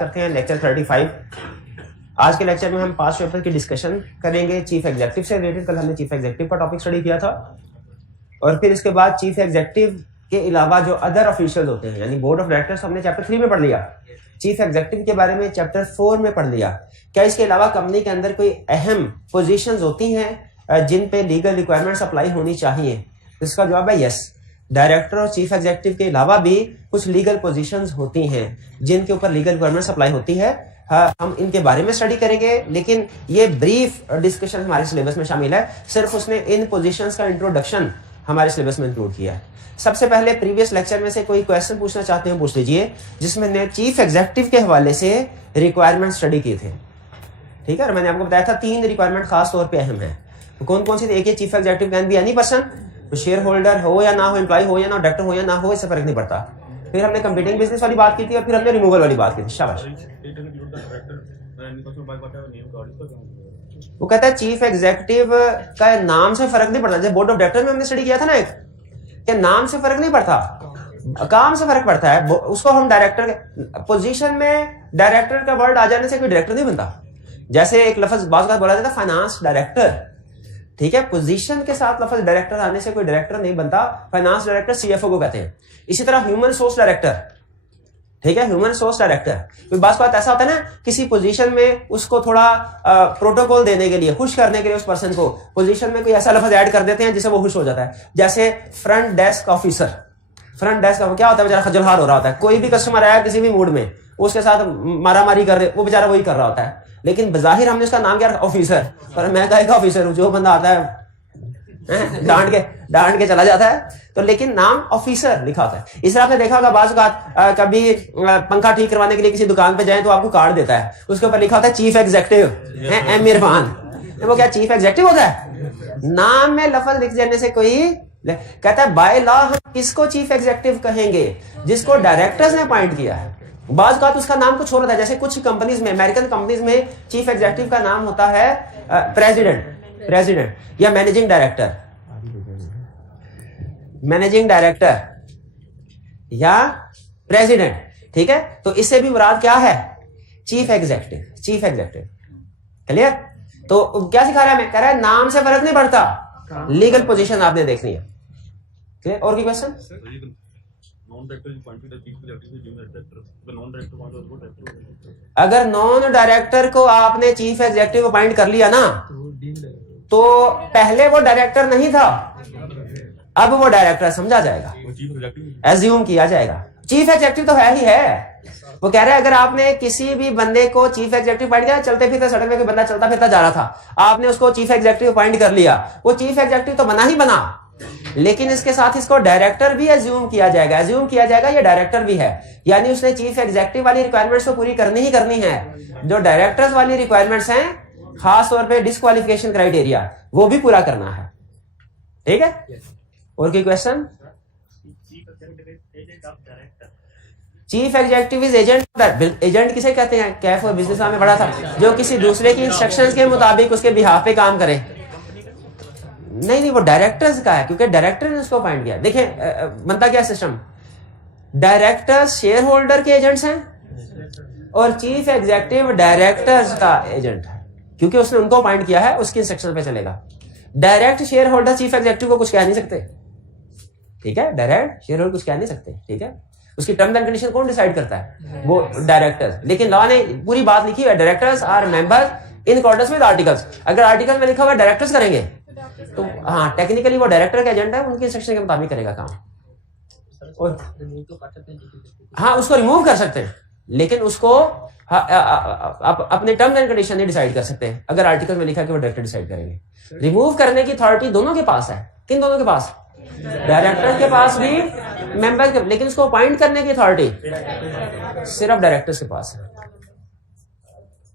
करते हैं लेक्चर 35। आज के लेक्चर में हम 5 पेपर की डिस्कशन करेंगे चीफ एग्जेक्टिव से रिलेटेड। कल हमने चीफ एग्जेक्टिव का टॉपिक स्टडी किया था और फिर इसके बाद चीफ एग्जेक्टिव के अलावा जो अदर ऑफिशियल होते हैं यानी बोर्ड ऑफ डायरेक्टर्स हमने चैप्टर 3 में पढ़ लिया। चीफ एग्जेक्टिव के बारे में चैप्टर 4 में पढ़ लिया। क्या इसके अलावा कंपनी के अंदर कोई अहम पोजीशंस होती हैं जिन पे लीगल रिक्वायरमेंट्स अप्लाई होनी चाहिए? इसका जवाब है यस। डायरेक्टर और चीफ एग्जेक्टिव के अलावा भी कुछ लीगल पोजीशंस होती हैं जिनके ऊपर लीगल रिक्वायरमेंट्स अप्लाई होती है। हम इनके बारे में स्टडी करेंगे, लेकिन ये ब्रीफ डिस्कशन हमारे सिलेबस में शामिल है। सिर्फ उसने इन पोजीशंस का इंट्रोडक्शन हमारे सिलेबस में इंक्लूड किया है। सबसे पहले प्रीवियस लेक्चर में से कोई क्वेश्चन पूछना चाहते हैं पूछ लीजिए, जिसमें चीफ एग्जेक्टिव के हवाले से रिक्वायरमेंट स्टडी किए थे। ठीक है, और मैंने आपको बताया था 3 रिक्वायरमेंट खास तौर पे अहम है। तो कौन कौन सी? एक ये chief executive can be any person, share holder हो या ना हो, एम्प्लॉय हो या ना, डायरेक्टर हो या ना हो, इससे फर्क नहीं पड़ता। फिर हमने कंपीटिंग बिजनेस वाली बात की थी और फिर हमने रिमूवल वाली बात की थी। शाबाश। वो कहता है चीफ एग्जेक्टिव का नाम से फर्क नहीं पड़ता। जब बोर्ड ऑफ डायरेक्टर में हमने स्टडी किया था ना, कि नाम से फर्क नहीं पड़ता, काम से फर्क पड़ता है। उसको हम डायरेक्टर पोजीशन में डायरेक्टर का वर्ड आ जाने से कोई डायरेक्टर नहीं बनता। जैसे एक लफ्ज बात का बोला जाता है फाइनेंस डायरेक्टर, ठीक है, पोजीशन के साथ लफ्ज डायरेक्टर आने से कोई डायरेक्टर नहीं बनता। फाइनेंस डायरेक्टर सीएफओ को कहते हैं। इसी तरह ह्यूमन सोर्स डायरेक्टर, ठीक है, ह्यूमन सोर्स डायरेक्टर। कोई बात ऐसा होता है ना, किसी पोजीशन में उसको थोड़ा प्रोटोकॉल देने के लिए, खुश करने के लिए उस पर्सन को पोजीशन में कोई ऐसा लफ्ज ऐड कर देते हैं जिससे वो खुश हो जाता है। जैसे front desk officer. Front desk क्या होता है? बेचारा खजलहार हो रहा होता है। कोई भी कस्टमर आया किसी भी मूड में, उसके साथ मारामारी कर रहे, वो बेचारा वही कर रहा होता है। लेकिन बजाहिर हमने उसका नाम क्या रखा? ऑफिसर। पर मैं कहेगा ऑफिसर हूं, जो बंदा आता है डांट के चला जाता है, तो लेकिन नाम ऑफिसर लिखा होता है। इस तरह आपने देखा होगा बाज़ कभी पंखा ठीक करवाने के लिए किसी दुकान पे जाए तो आपको कार्ड देता है, उसके ऊपर लिखा होता है चीफ एग्जेक्टिव एम इरफान। वो क्या चीफ एग्जेक्टिव होता है? नाम में लफ्ज लिख देने से कोई कहता है बाय लॉ हम किसको चीफ एग्जेक्टिव कहेंगे? जिसको डायरेक्टर्स ने अपॉइंट किया है। बाज़ का उसका नाम कुछ और होता है। जैसे कुछ कंपनीज में, अमेरिकन कंपनीज में चीफ एग्जेक्टिव का नाम होता है प्रेसिडेंट या मैनेजिंग डायरेक्टर या प्रेसिडेंट। ठीक है, तो इससे भी मुराद क्या है? Chief executive. क्लियर? तो क्या सिखा रहा है? मैं कह रहा है नाम से फर्क नहीं पड़ता, लीगल पोजीशन आपने देखनी है। क्लियर? और की क्वेश्चन? अगर नॉन डायरेक्टर को आपने चीफ एग्जेक्टिव अपॉइंट कर लिया ना, तो पहले वो डायरेक्टर नहीं था, अब वो डायरेक्टर समझा जाएगा, एज्यूम किया जाएगा। चीफ एग्जेक्टिव तो है ही है। वो कह रहे हैं अगर आपने किसी भी बंदे को चीफ एग्जेक्टिव अपॉइंट किया, चलते फिरते सड़क में कोई बंदा चलता फिरता जा रहा था, आपने उसको चीफ एग्जेक्टिव अपॉइंट कर लिया, वो चीफ एग्जेक्टिव तो बना ही बना, लेकिन इसके साथ इसको डायरेक्टर भी एज्यूम किया जाएगा। ये डायरेक्टर भी है, यानी उसने चीफ एग्जेक्टिव वाली रिक्वायरमेंट्स को पूरी करनी ही करनी है। जो डायरेक्टर्स वाली रिक्वायरमेंट्स हैं, खास तौर पे डिस्क्वालिफिकेशन क्राइटेरिया, वो भी पूरा करना है। ठीक है? और कोई question? Chief executive is agent. Agent किसे कहते हैं? कैफ और बिजनेस में पढ़ा था, जो किसी दूसरे की इंस्ट्रक्शंस के मुताबिक उसके बिहाफ पे काम करे। नहीं, वो डायरेक्टर्स का है, क्योंकि डायरेक्टर ने उसको अपॉइंट किया। देखें बनता क्या सिस्टम, डायरेक्टर्स शेयर होल्डर के एजेंट्स हैं और चीफ एग्जेक्टिव डायरेक्टर्स का एजेंट है, क्योंकि उसने उनको अपॉइंट किया है, उसकी इंस्ट्रक्शन पे चलेगा। Direct share holder chief executive को कुछ कह नहीं सकते। ठीक है, डायरेक्ट शेयर होल्डर कुछ कह नहीं सकते। ठीक है, उसकी टर्म्स एंड कंडीशन कौन डिसाइड करता है? वो डायरेक्टर्स। लेकिन लॉ ने पूरी बात लिखी है, directors are members in accordance with articles. अगर आर्टिकल में लिखा हुआ डायरेक्टर्स करेंगे तो हाँ, टेक्निकली वो डायरेक्टर का एजेंट है, उनकी इंस्ट्रक्शन के मुताबिक करेगा काम। और हाँ, उसको रिमूव कर सकते हैं, लेकिन उसको अपने टर्म्स एंड कंडीशन नहीं डिसाइड कर सकते। अगर आर्टिकल में लिखा कि वो डायरेक्टर डिसाइड करेंगे। रिमूव करने की अथॉरिटी दोनों के पास है। किन दोनों के पास? डायरेक्टर के पास भी, मेंबर के, लेकिन उसको अपॉइंट करने की अथॉरिटी सिर्फ डायरेक्टर्स के पास है।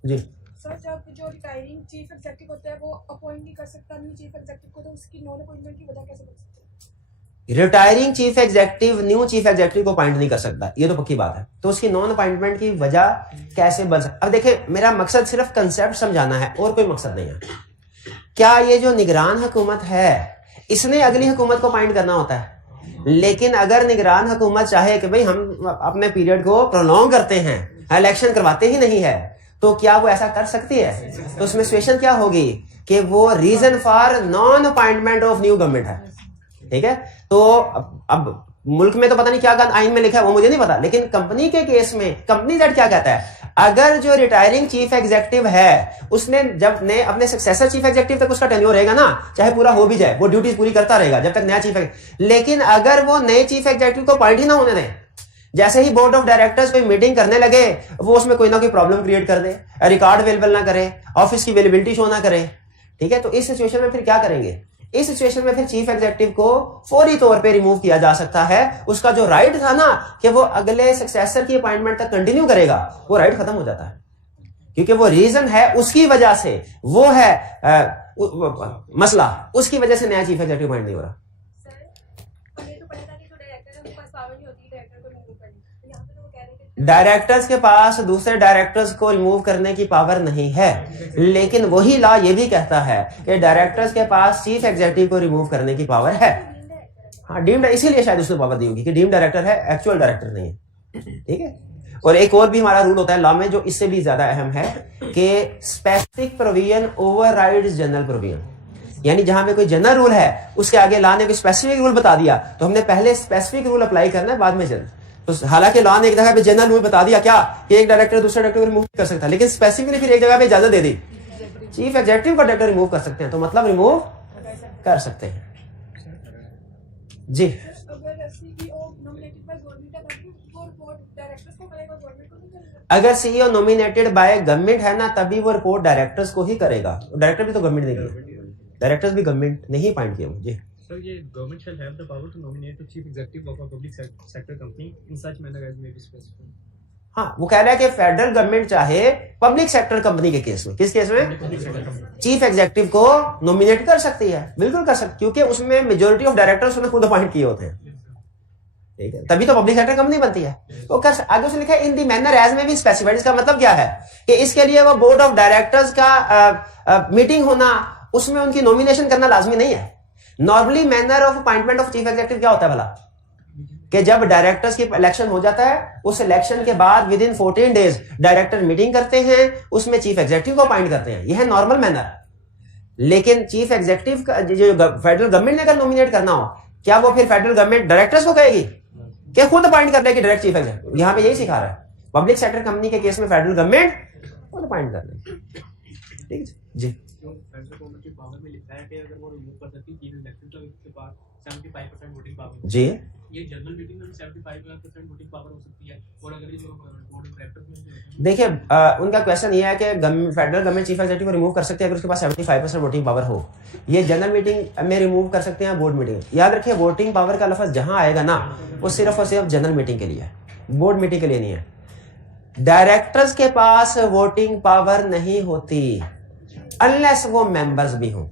जी सर, जब जो रिटायरिंग चीफ एग्जेक्टिव होता है वो अपॉइंट नहीं कर सकता न्यू चीफ एग्जेक्टिव को, तो उसकी नॉन अपॉइंटमेंट की वजह कैसे बन सकती है? Retiring chief executive new chief executive को अपॉइंट नहीं कर सकता, ये तो पक्की बात है। तो उसकी नॉन अपॉइंटमेंट की वजह कैसे बन सकती? अब देखिए, मेरा मकसद सिर्फ कंसेप्ट समझाना है और कोई मकसद नहीं है। क्या ये जो निगरान हुकूमत है, इसने अगली हुकूमत को अपॉइंट करना होता है, लेकिन अगर निगरान हुकूमत चाहे कि भाई हम अपने पीरियड को प्रोलॉन्ग करते हैं इलेक्शन करवाते ही नहीं है, तो क्या वो ऐसा कर सकती है? तो उसमें सिचुएशन क्या होगी कि वो reason for non appointment of new government है। ठीक है, तो अब मुल्क में तो पता नहीं क्या आइन में लिखा है वो मुझे नहीं पता, लेकिन कंपनी के केस में कंपनी एक्ट क्या कहता है, अगर जो रिटायरिंग चीफ एग्जीक्यूटिव है उसने जब ने अपने सक्सेसर चीफ एग्जीक्यूटिव तक उसका टेन्योर रहेगा ना, चाहे पूरा हो भी जाए, वो ड्यूटीज पूरी करता रहेगा जब तक नया चीफ, लेकिन अगर वो नए चीफ एग्जीक्यूटिव को अपॉइंट ही ना होने दें, जैसे ही बोर्ड ऑफ डायरेक्टर्स कोई मीटिंग करने लगे वो उसमें कोई ना कोई प्रॉब्लम क्रिएट कर दे, रिकॉर्ड अवेलेबल ना करे, ऑफिस की अवेलेबिलिटी शो ना करे, ठीक है, तो इस सिचुएशन में फिर क्या करेंगे? इस सिचुएशन में फिर चीफ एग्जीक्यूटिव को फौरी तौर पे रिमूव किया जा सकता है। उसका जो राइट था ना कि वो अगले सक्सेसर की अपॉइंटमेंट तक कंटिन्यू करेगा, वो राइट खत्म हो जाता है, क्योंकि वो रीजन है उसकी वजह से, वो है मसला, उसकी वजह से नया चीफ एग्जीक्यूटिव अपॉइंट नहीं हो रहा। डायरेक्टर्स के पास दूसरे डायरेक्टर्स को रिमूव करने की पावर नहीं है, लेकिन वही लॉ ये भी कहता है कि डायरेक्टर्स के पास चीफ एग्जीक्यूटिव को रिमूव करने की पावर है। हाँ, डीम्ड, इसीलिए शायद उसको पावर दी होगी कि डीम्ड डायरेक्टर है, एक्चुअल डायरेक्टर नहीं है। ठीक है, और एक और भी हमारा रूल होता है लॉ में जो इससे भी ज्यादा अहम है कि specific provision overrides general provision, यानी जहां पे कोई जनरल रूल है उसके आगे लॉ ने कोई स्पेसिफिक रूल बता दिया तो हमने पहले स्पेसिफिक रूल अप्लाई करना है, बाद में जनरल। तो हालांकि लॉ ने एक जगह पे जनरल रूल बता दिया क्या कि एक डायरेक्टर दूसरे डायरेक्टर को रिमूव कर सकता है, लेकिन स्पेसिफिकली फिर एक जगह पे इजाजत दे दी चीफ एग्जीक्यूटिव को डायरेक्टर रिमूव कर सकते हैं, तो मतलब रिमूव कर सकते हैं जी। अगर सीईओ नॉमिनेटेड बाय गवर्नमेंट है ना, तभी वो रिपोर्ट डायरेक्टर्स को ही करेगा। डायरेक्टर भी तो गवर्नमेंट ने किया, डायरेक्टर्स भी गवर्नमेंट ने ही अपॉइंट किया। जी सर, ये government shall have the power to nominate the chief executive of a public sector company in such manner as may be specified. हाँ, वो कह रहा है कि फेडरल गवर्नमेंट चाहे पब्लिक सेक्टर कंपनी के केस में, किस केस में, चीफ एग्जीक्यूटिव को नॉमिनेट कर सकती है, बिल्कुल कर सकती, क्योंकि उसमें मेजोरिटी ऑफ डायरेक्टर्स उन्हें खुद अपॉइंट किए होते हैं। ठीक है, तभी तो पब्लिक सेक्टर कंपनी बनती है। तो कर आगे उसने लिखा है इन दी मैनर एज में भी स्पेसिफाइड। इसका मतलब क्या है कि इसके लिए वो बोर्ड ऑफ डायरेक्टर्स का मीटिंग होना, उसमें उनकी नॉमिनेशन करना लाजमी नहीं है। Normally manner of appointment of chief executive क्या होता है भला, कि जब डायरेक्टर्स की इलेक्शन हो जाता है, उस इलेक्शन के बाद with in 14 days director meeting करते हैं, उसमें चीफ एग्जीक्यूटिव को अपॉइंट करते हैं, यह है नॉर्मल मैनर। लेकिन चीफ एग्जीक्यूटिव का जो फेडरल गवर्नमेंट ने अगर नॉमिनेट करना हो, क्या वो फिर फेडरल गवर्नमेंट डायरेक्टर्स को कहेगी कि खुद अपॉइंट कर लेगी डायरेक्ट चीफ एग्जीक्यूटिव? यहां पे यही सिखा रहा है, पब्लिक सेक्टर कंपनी के केस में फेडरल गवर्नमेंट खुद अपॉइंट कर लेगी। ठीक है जी। फेडरल गवर्नमेंट की पावर में लिखा है कि अगर वो रिमूव कर सकती है चीफ एग्जीक्यूटिव, तो उसके पास 75% वोटिंग पावर जी। ये जनरल मीटिंग में 75% वोटिंग पावर हो सकती है, और अगर ये जो बोर्ड ऑफ डायरेक्टर्स में देखिए, उनका क्वेश्चन ये है कि फेडरल गवर्नमेंट चीफ एग्जीक्यूटिव को रिमूव कर सकते हैं अगर उसके पास 75% वोटिंग पावर हो। ये जनरल मीटिंग में रिमूव कर सकते हैं, बोर्ड मीटिंग। याद रखिए, वोटिंग पावर का लफ्ज जहां आएगा ना, वो सिर्फ और सिर्फ जनरल मीटिंग के लिए है, बोर्ड मीटिंग के लिए नहीं है। डायरेक्टर्स के पास वोटिंग पावर नहीं होती अनलेस वो मेंबर्स भी हों,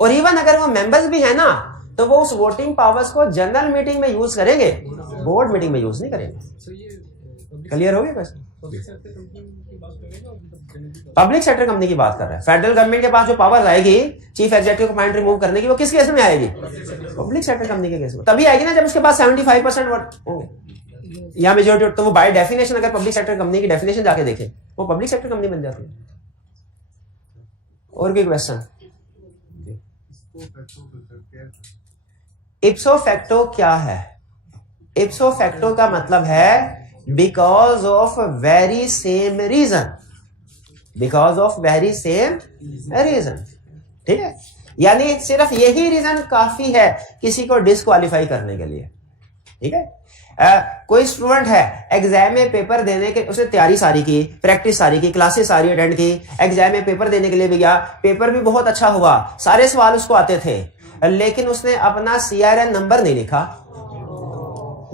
और इवन अगर वो मेंबर्स भी है ना, तो वो उस वोटिंग पावर्स को जनरल मीटिंग में यूज करेंगे, बोर्ड मीटिंग में यूज नहीं करेंगे। क्लियर हो गया क्वेश्चन? पब्लिक सेक्टर कंपनी की बात कर रहा है। फेडरल गवर्नमेंट के पास जो पावर आएगी चीफ एग्जीक्यूटिव को अपॉइंट रिमूव करने की, वो किस केस में आएगी? पब्लिक सेक्टर कंपनी के केस में तभी आएगी ना जब उसके पास 75% वोट या मेजोरिटी। तो वो बाय डेफिनेशन, अगर पब्लिक सेक्टर कंपनी की डेफिनेशन जाके देखें, वो पब्लिक सेक्टर कंपनी बन जाती है। और कोई क्वेश्चन? इप्सो फैक्टो क्या है? इप्सो फैक्टो का मतलब है because of very same reason, because of very same reason. ठीक है, यानी सिर्फ यही रीजन काफी है किसी को डिस्क्वालीफाई करने के लिए। ठीक है, कोई स्टूडेंट है, एग्जाम में पेपर देने के, उसने तैयारी सारी की, प्रैक्टिस सारी की, क्लासेस सारी अटेंड की, एग्जाम में पेपर देने के लिए भी गया, पेपर भी बहुत अच्छा हुआ, सारे सवाल उसको आते थे, लेकिन उसने अपना CRN नंबर नहीं लिखा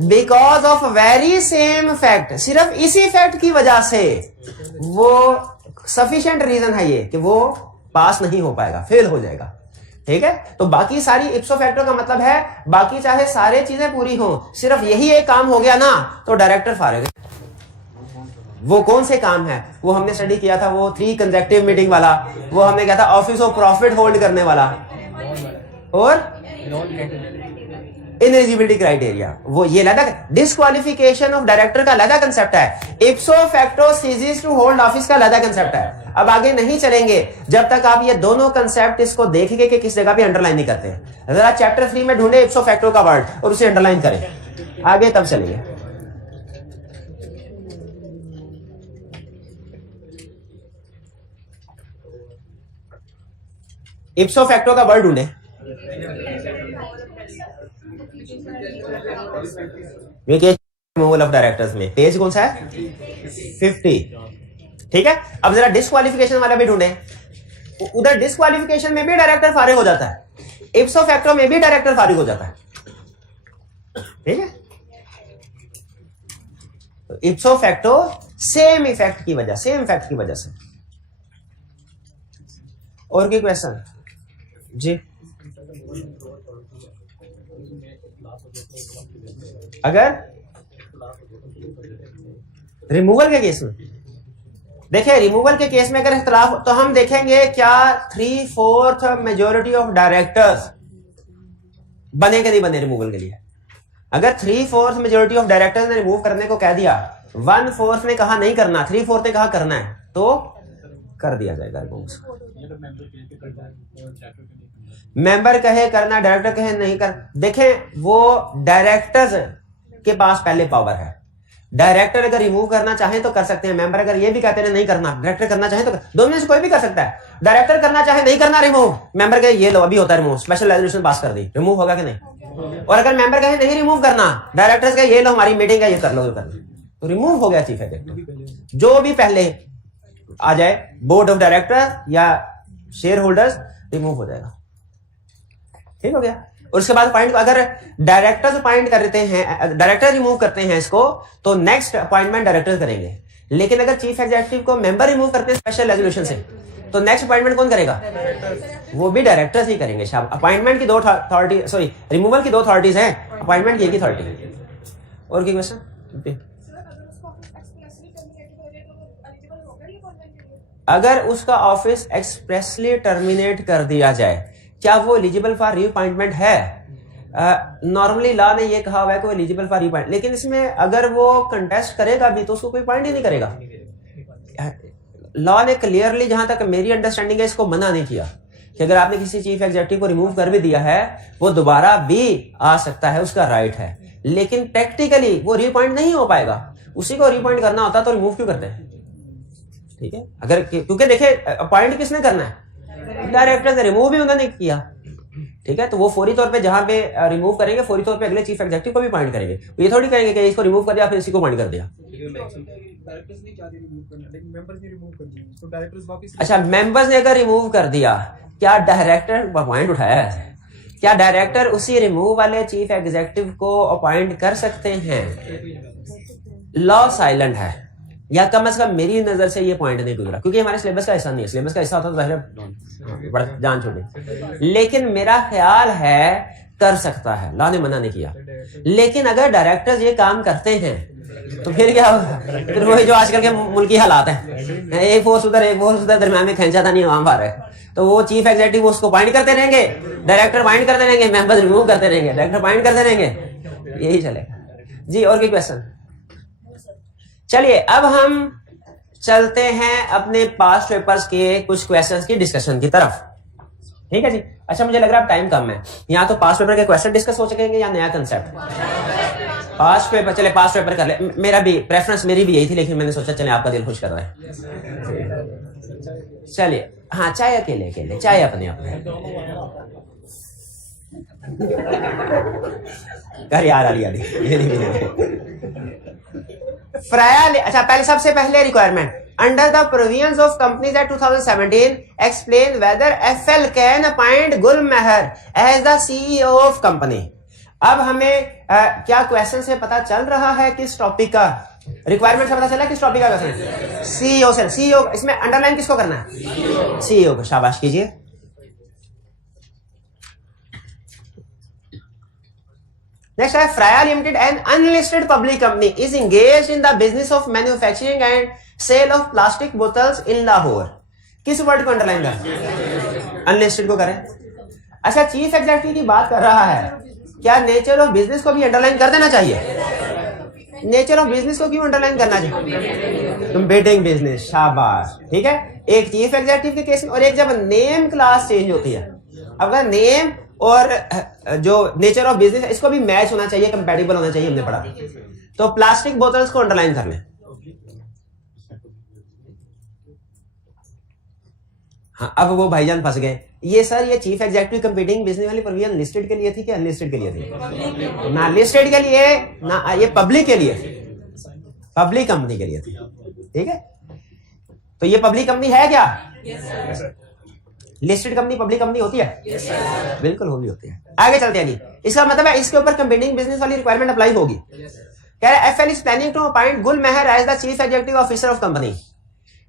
because of very same fact. सिर्फ इसी फैक्ट की वजह से वो सफिशिएंट रीजन है ये कि वो पास नहीं हो पाएगा, फेल हो जाएगा। ठीक है, तो बाकी सारी इप्सो फैक्टो का मतलब है बाकी चाहे सारे चीजें पूरी हो, सिर्फ यही एक काम हो गया ना तो डायरेक्टर फारेग है। वो कौन से काम है वो हमने स्टडी किया था, वो 3 कंसेक्टिव मीटिंग वाला, वो हमने कहा था ऑफिस ऑफ प्रॉफिट होल्ड करने वाला, और इनएलिजिबिलिटी क्राइटेरिया, वो ये अलग। डिस्क्वालिफिकेशन ऑफ डायरेक्टर का अलग कंसेप्ट है। Ipso facto ceases to hold office का अलग कंसेप्ट है। अब आगे नहीं चलेंगे जब तक आप ये दोनों कंसेप्ट इसको देखेंगे कि किस जगह पे अंडरलाइन नहीं करते। जरा चैप्टर 3 में ढूंढे इप्सो फैक्टो का वर्ड और उसे अंडरलाइन करें, आगे तब चलेंगे। इप्सो फैक्टो का वर्ड ढूंढे, रिमूवल ऑफ डायरेक्टर्स में पेज कौन सा है 50, ठीक है। अब जरा डिस्क्वालिफिकेशन वाला भी ढूंढे, उधर डिस्क्वालिफिकेशन में भी डायरेक्टर फारिग हो जाता है, इप्सो फैक्टो में भी डायरेक्टर फारिग हो जाता है, ठीक है। तो इप्सो फैक्टो सेम इफेक्ट की वजह से। और कोई क्वेश्चन जी? अगर रिमूवल के केस में देखिए, रिमूवल के केस में अगर इख्तलाफ, तो हम देखेंगे क्या 3/4 मेजोरिटी ऑफ डायरेक्टर्स बने कि नहीं बने रिमूवल के लिए। अगर 3/4 मेजोरिटी ऑफ डायरेक्टर्स ने रिमूव करने को कह दिया, 1/4 ने कहा नहीं करना, 3/4 ने कहा करना है, तो कर दिया जाएगा रिमूव। मेंबर कहे करना, डायरेक्टर कहे नहीं कर, देखें वो डायरेक्टर्स के पास पहले पावर है। डायरेक्टर अगर रिमूव करना चाहे तो कर सकते हैं, मेंबर अगर ये भी कहते हैं नहीं करना, डायरेक्टर करना चाहे तो दोनों में से कोई भी कर सकता है। डायरेक्टर करना चाहे नहीं करना रिमूव, मेंबर कहे ये लो अभी होता है रिमूव, स्पेशल रेजोल्यूशन पास कर दी, रिमूव होगा कि नहीं। और अगर मेंबर कहे नहीं रिमूव करना, डायरेक्टर्स कहे ये लो हमारी मीटिंग है, ये कर लो, जो करना, तो रिमूव हो गया चीफ एग्जीक्यूटिव। जो भी पहले आ जाए, बोर्ड ऑफ डायरेक्टर या शेयर होल्डर्स, रिमूव हो जाएगा, ठीक हो गया। और उसके बाद पॉइंट, अगर डायरेक्टर अपॉइंट करते हैं, डायरेक्टर रिमूव करते हैं इसको, तो नेक्स्ट अपॉइंटमेंट डायरेक्टर करेंगे। लेकिन अगर चीफ एग्जीक्यूटिव को मेंबर रिमूव करते हैं स्पेशल रेजोल्यूशन से, तो नेक्स्ट अपॉइंटमेंट कौन करेगा? वो भी डायरेक्टर्स ही करेंगे। शायद अपॉइंटमेंट की दो अथॉरिटी, सॉरी रिमूवल की दो अथॉरिटीज हैं, अपॉइंटमेंट की एक अथॉरिटी। और की क्वेश्चन? अगर उसका ऑफिस एक्सप्रेसली टर्मिनेट कर दिया जाए, क्या वो एलिजिबल फॉर रीअपॉइंटमेंट है? नॉर्मली लॉ ने ये कहा हुआ है कि वो एलिजिबल फॉर रीअपॉइंट, लेकिन इसमें अगर वो कंटेस्ट करेगा भी तो उसको कोई पॉइंट ही नहीं करेगा। लॉ ने क्लियरली, जहां तक मेरी अंडरस्टैंडिंग है, इसको मना नहीं किया कि अगर आपने किसी चीफ एग्जीक्यूटिव को रिमूव कर भी दिया है, वो दोबारा भी आ सकता है, उसका राइट है। लेकिन प्रैक्टिकली वो रीअपॉइंट नहीं हो पाएगा। उसी को रीअपॉइंट करना होता तो रिमूव क्यों करते हैं? ठीक है, अगर क्योंकि देखिए अपॉइंट किसने करना है? डायरेक्टर ने, रिमूव भी उन्होंने किया, ठीक है। तो वो फौरी तौर पे जहां पे रिमूव करेंगे, फौरी तौर पे अगले चीफ एग्जीक्यूटिव को भी पॉइंट करेंगे। तो ये थोड़ी करेंगे कि इसको रिमूव कर दिया फिर इसी को पॉइंट कर दिया। अच्छा, मेंबर्स ने अगर रिमूव कर दिया, क्या डायरेक्टर पॉइंट उठाया है? क्या डायरेक्टर उसी रिमूव वाले चीफ एग्जीक्यूटिव को अपॉइंट कर सकते हैं? लॉ साइलेंट है, या कम से कम मेरी नजर से ये पॉइंट नहीं गुजरा, क्योंकि हमारे सिलेबस का हिस्सा नहीं है। सिलेबस का हिस्सा होता तो बड़ा जान छोड़े, लेकिन मेरा ख्याल है कर सकता है, लॉ ने मना नहीं किया। लेकिन अगर डायरेक्टर्स ये काम करते हैं तो फिर क्या होगा? फिर वही जो आजकल के मुल्की हालात हैं, एक फोर्स उधर एक फोर्स उधर, दरम्यान में खींचा था नहीं वहां पर है। तो वो चीफ एग्जीक्यूटिव उसको पॉइंट करते रहेंगे, डायरेक्टर पॉइंट करते रहेंगे, मेंबर्स रिमूव करते रहेंगे, डायरेक्टर पॉइंट करते रहेंगे, यही चलेगा जी। और कोई क्वेश्चन? चलिए अब हम चलते हैं अपने पास्ट पेपर्स के कुछ क्वेश्चंस की डिस्कशन की तरफ, ठीक है जी। अच्छा, मुझे लग रहा है टाइम कम है, यहाँ तो पास्ट पेपर के क्वेश्चन डिस्कस हो सकेंगे या नया कंसेप्ट? पास्ट पेपर, चले पास्ट पेपर कर ले। मेरा भी प्रेफरेंस, मेरी भी यही थी, लेकिन मैंने सोचा चले आपका दिल खुश कर रहा है। चलिए, हाँ, चाय अकेले अकेले, चाय अपने अपने कर यार, अली फ्राया। अच्छा, पहले सबसे पहले requirement, under the provisions of companies act 2017 explain whether FL can appoint Gul Mehar as the CEO of company. अब हमें क्या क्वेश्चन से पता चल रहा है किस टॉपिक का? रिक्वायरमेंट से पता चला किस टॉपिक का क्वेश्चन? सीईओ से। सीईओ, इसमें अंडरलाइन किसको करना है? सीईओ को, शाबाश कीजिए। Next है, Fraya Limited, an unlisted public company, is engaged in the business of manufacturing and sale of plastic bottles in Lahore. किस वर्ड को अंडरलाइन करें? अनलिस्टेड को करें। अच्छा, चीफ एग्जीक्यूटिव की बात कर रहा है, क्या नेचर ऑफ बिजनेस को भी अंडरलाइन कर देना चाहिए? नेचर ऑफ बिजनेस को क्यों अंडरलाइन करना चाहिए? कंपीटिंग बिजनेस, शाबाश, ठीक है। एक चीफ एग्जीक्यूटिव के केस में और एक जब नेम क्लास चेंज होती है, अगर नेम और जो नेचर ऑफ बिजनेस है इसको भी मैच होना चाहिए, कंपैटिबल होना चाहिए, हमने पढ़ा। तो प्लास्टिक बोतल्स को अंडरलाइन कर लें। हाँ, अब वो भाईजान फंस गए। ये सर, ये चीफ एग्जीक्यूटिव कंपीटिंग बिजनेस वाली प्रोविजन लिस्टेड के लिए थी कि अनलिस्टेड के लिए थी? ना लिस्टेड के लिए, ना ये पब्लिक के लिए, पब्लिक कंपनी के लिए थी, ठीक है। तो ये पब्लिक कंपनी है क्या? लिस्टेड कंपनी पब्लिक कंपनी होती है? बिल्कुल होती है। आगे चलते हैं जी। इसका मतलब है इसके ऊपर कंपीटिंग बिजनेस वाली रिक्वायरमेंट अप्लाई होगी। कह रहा है FL is planning to appoint Gul Mehar as the chief executive officer of company.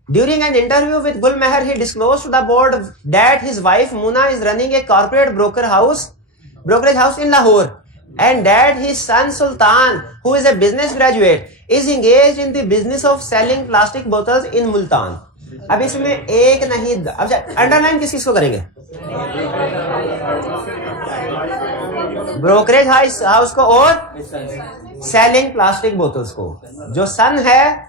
During an interview with Gul Meher, he disclosed to the board that his wife Muna is running a corporate brokerage house in Lahore, and that his son Sultan, who is a business graduate, is engaged in the business of selling plastic bottles in Multan. अब इसमें एक नहीं, अब underline किस को करेंगे? Brokerage house को और सेलिंग प्लास्टिक बोतल्स को। जो सन है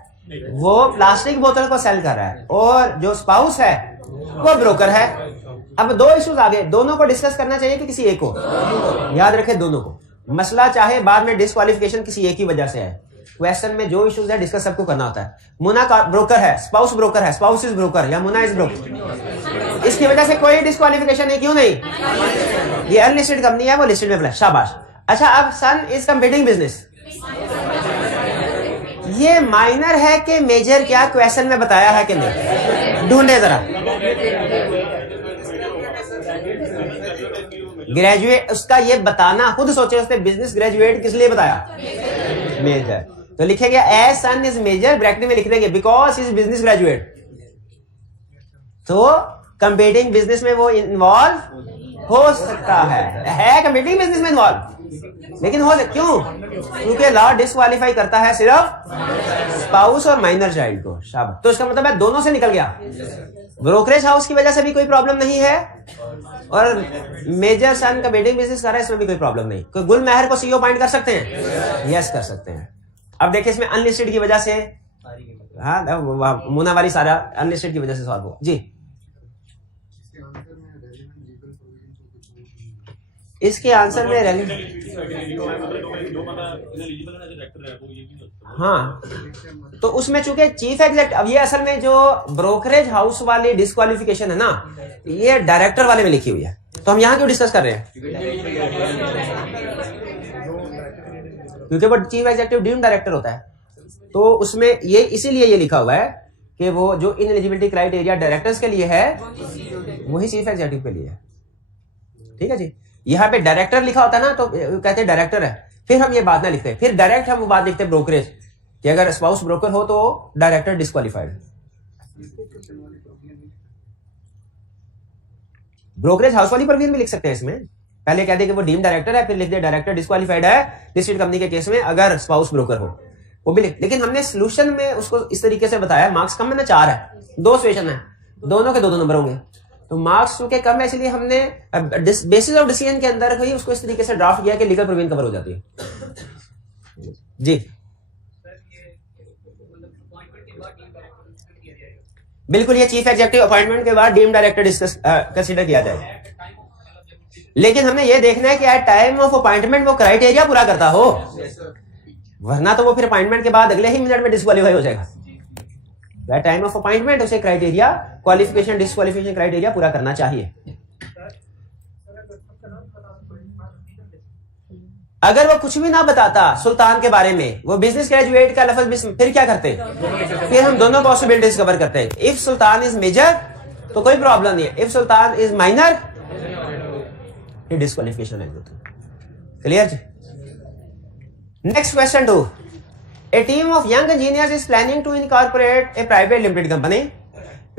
वो प्लास्टिक बोतल को सेल कर रहा है और जो स्पाउस है वो ब्रोकर है। अब दो इश्यूज आ गए, दोनों को डिस्कस करना चाहिए कि किसी एक को? याद रखें दोनों को। मसला चाहे बाद में डिस्क्वालिफिकेशन किसी एक ही वजह से है, क्वेश्चन में जो इश्यूज है डिस्कस सबको करना होता है। मुना का ब्रोकर है, स्पाउस ब्रोकर है, स्पाउस इज ब्रोकर या मुना इज ब्रोकर, इसकी वजह से कोई डिस्क्वालिफिकेशन है, क्यों नहीं? ये अनलिस्टेड कंपनी है, वो लिस्टेड में अप्लाई, शाबाश। अच्छा, अब सन इज कंपीटिंग बिजनेस, ये माइनर है कि मेजर? क्या क्वेश्चन में बताया है कि नहीं? ढूंढे जरा। ग्रेजुएट, उसका ये बताना खुद सोचे, उसने बिजनेस ग्रेजुएट किस लिए बताया? मेजर। तो लिखेंगे as son is major, bracket में लिख देंगे बिकॉज इज बिजनेस ग्रेजुएट। तो कंपीटिंग बिजनेस में वो इन्वॉल्व हो सकता है कंपीटिंग बिजनेस में इन्वॉल्व, लेकिन हो क्यों? क्योंकि लॉ डिस्क्वालीफाई करता है सिर्फ स्पाउस और माइनर चाइल्ड को। शाबाश। तो इसका मतलब है दोनों से निकल गया। ब्रोकरेज हाउस की वजह से भी कोई प्रॉब्लम नहीं है और मेजर सन कंपीटिंग बिजनेस कर रहा है, इसमें भी कोई प्रॉब्लम नहीं। कोई गुल मेहर को सीईओ अपॉइंट कर सकते हैं? यस, कर सकते हैं। अब देखिए इसमें अनलिस्टेड की वजह से, हाँ मुना वाली सारा अनलिस्टेड की वजह से सॉल्व हुआ जी। इसके आंसर में हाँ, तो उसमें चूंकि चीफ एग्जीक्यूटिव, अब ये असल में जो ब्रोकरेज हाउस वाली डिस्क्वालिफिकेशन है ना, ये डायरेक्टर वाले में लिखी हुई है, तो हम यहाँ क्यों डिस्कस कर रहे हैं? क्योंकि वो चीफ एग्जीक्यूटिव डीम्ड डायरेक्टर होता है, तो उसमें ये इसीलिए ये लिखा हुआ है कि वो जो इनएलिजिबिलिटी क्राइटेरिया डायरेक्टर्स के लिए है वही चीफ एग्जीक्यूटिव के लिए है। ठीक है जी। यहाँ पे डायरेक्टर लिखा होता है ना, तो कहते हैं डायरेक्टर है, फिर हम ये बात ना लिखते, फिर डायरेक्ट हम वो बात लिखते हैं ब्रोकरेज कि अगर स्पाउस ब्रोकर हो तो डायरेक्टर डिस्क्वालीफाइड। ब्रोकरेज हाउस वाली प्रोविजन भी लिख सकते हैं इसमें, पहले कहते हैं कि वो डीम डायरेक्टर है, फिर लिख दे डायरेक्टर डिस्क्वालीफाइड है लिस्टेड कंपनी के केस में अगर स्पाउस ब्रोकर हो, वो भी लिख। लेकिन हमने सोल्यूशन में उसको इस तरीके से बताया, मार्क्स कम है ना, 4 है, 2 सिचुएशन है, दोनों के 2 नंबर होंगे, तो मार्क्स चूंकि कम है इसलिए हमने बेसिस ऑफ डिसीजन के अंदर ही उसको इस तरीके से ड्राफ्ट किया कि लीगल प्रोविजन कवर हो जाती है जी। बिल्कुल, ये चीफ एग्जीक्यूटिव अपॉइंटमेंट के बाद डीम डायरेक्टर डिस्कस कंसीडर किया जाए, लेकिन हमने ये देखना है कि एट टाइम ऑफ अपॉइंटमेंट वो क्राइटेरिया पूरा करता हो, वरना तो वो फिर अपॉइंटमेंट के बाद अगले ही मिनट में डिस्क्वालीफाई हो जाएगा। एट टाइम ऑफ अपॉइंटमेंट उसे क्राइटेरिया, क्वालिफिकेशन डिस्क्वालिफिकेशन क्राइटेरिया पूरा करना चाहिए। अगर वो कुछ भी ना बताता सुल्तान के बारे में, वो बिजनेस ग्रेजुएट का लफ्ज, फिर क्या करते? फिर हम दोनों पॉसिबिलिटीज कवर करते हैं। इफ सुल्तान इज मेजर तो कोई प्रॉब्लम नहीं है, इफ सुल्तान इज माइनर फिर डिस्क्वालिफिकेशन है। क्लियर जी। Next question 2। A team of young engineers is planning to incorporate a private limited company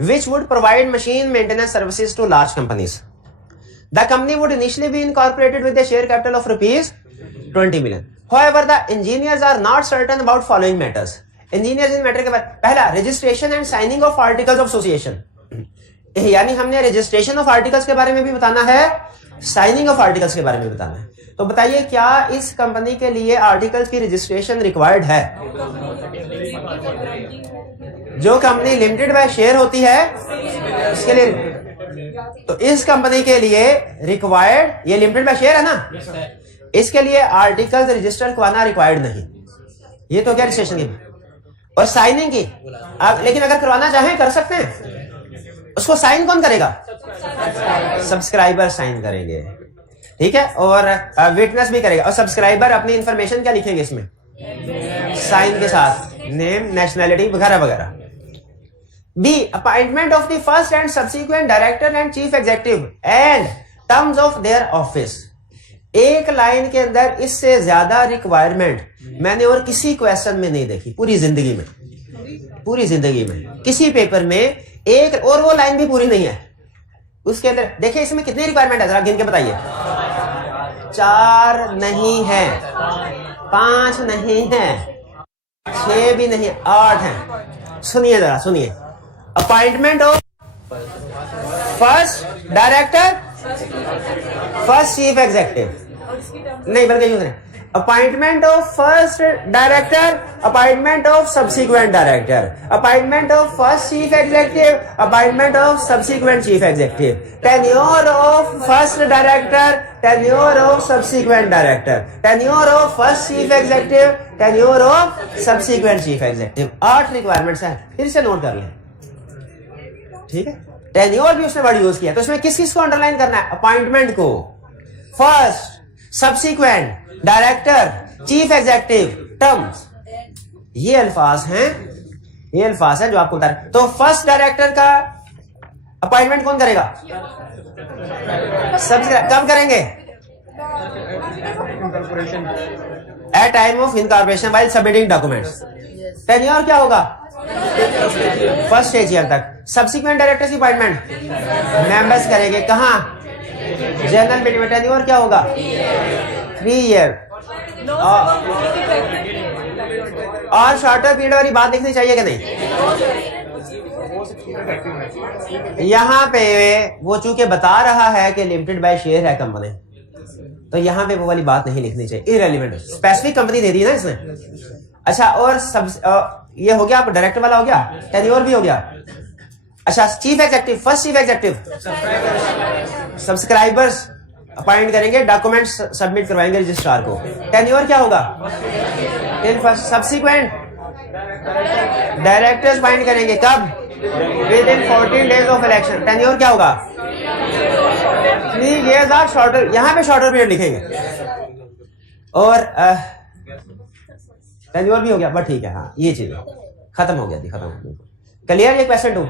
which would provide machine maintenance services to large companies. The company would initially be incorporated with a share capital of rupees 20 million. However, the engineers are not certain about following matters. Engineers in matter के बाद पहला registration and signing of articles of association, यानी हमने registration of articles के बारे में भी बताना है, signing of articles के बारे में भी बताना है। तो बताइए क्या इस कंपनी के लिए आर्टिकल्स की रजिस्ट्रेशन रिक्वायर्ड है? जो कंपनी लिमिटेड बाय शेयर होती है उसके लिए, तो इस कंपनी के लिए रिक्वायर्ड, ये लिमिटेड बाय शेयर है ना, इसके लिए आर्टिकल्स रजिस्टर करवाना रिक्वायर्ड नहीं। ये तो क्या रजिस्ट्रेशन की और साइनिंग की आप, लेकिन अगर करवाना चाहें कर सकते हैं। उसको साइन कौन करेगा? सब्सक्राइबर साइन करेंगे, ठीक है, और विटनेस भी करेगा। और सब्सक्राइबर अपनी इंफॉर्मेशन क्या लिखेंगे इसमें? साइन के साथ, नेम, नेशनैलिटी वगैरह वगैरह। B, appointment of the first and subsequent director and chief executive and terms of their office. एक लाइन के अंदर इससे ज्यादा रिक्वायरमेंट मैंने और किसी क्वेश्चन में नहीं देखी पूरी जिंदगी में, पूरी जिंदगी में किसी पेपर में एक, और वो लाइन भी पूरी नहीं है उसके अंदर। देखिए इसमें कितनी रिक्वायरमेंट है जरा गिन के बताइए। 4 नहीं है, 5 नहीं है, 6 भी नहीं, 8 है। सुनिए जरा, सुनिए। Appointment of first director, first chief executive, नहीं बल्कि यूं करें, appointment of first director, appointment of subsequent director, appointment of first chief executive, appointment of subsequent chief executive, tenure of first director, tenure of subsequent director, tenure of first chief executive, tenure of subsequent chief executive. 8 requirements हैं, फिर से note कर लें, ठीक है। Tenure भी उसने word use किया, तो इसमें किस किस को अंडरलाइन करना है? अपॉइंटमेंट को, first, subsequent, director, chief executive, terms, ये अल्फाज हैं, ये अल्फाज हैं जो आपको बता रहे। तो फर्स्ट डायरेक्टर का अपॉइंटमेंट कौन करेगा? कब करेंगे? At time of incorporation while submitting documents. Tenure क्या होगा? फर्स्ट ईयर तक। सब्सिक्वेंट डायरेक्टर की अपॉइंटमेंट मेंबर्स करेंगे, कहां? जनरल मीटिंग में। टेन्योर क्या होगा? 3 ईयर। और शॉर्टर पीरियड वाली बात देखनी चाहिए कि नहीं? यहां पे वो चूंकि बता रहा है कि लिमिटेड बाय शेयर है कंपनी, तो यहां पे वो वाली बात नहीं लिखनी चाहिए, इररिलेवेंट। स्पेसिफिक कंपनी दे दी ना इसने। अच्छा, और ये हो गया, आपको डायरेक्टर वाला हो गया, टेन्योर भी हो गया। अच्छा, chief executive, first chief executive, subscribers appoint करेंगे, डॉक्यूमेंट सबमिट करवाएंगे रजिस्ट्रार को। टेन्योर क्या होगा? सब्सिक्वेंट डायरेक्टर्स अपॉइंट करेंगे, कब? Within 14 days of election. टेन्योर क्या होगा? 3 years ऑफ शॉर्टर, यहां पे शॉर्टर पीरियड लिखेंगे। और टेन्योर भी हो गया, बट ठीक है, हाँ ये चीज खत्म हो गया थी, खत्म हो गया। क्लियर? ये question 2।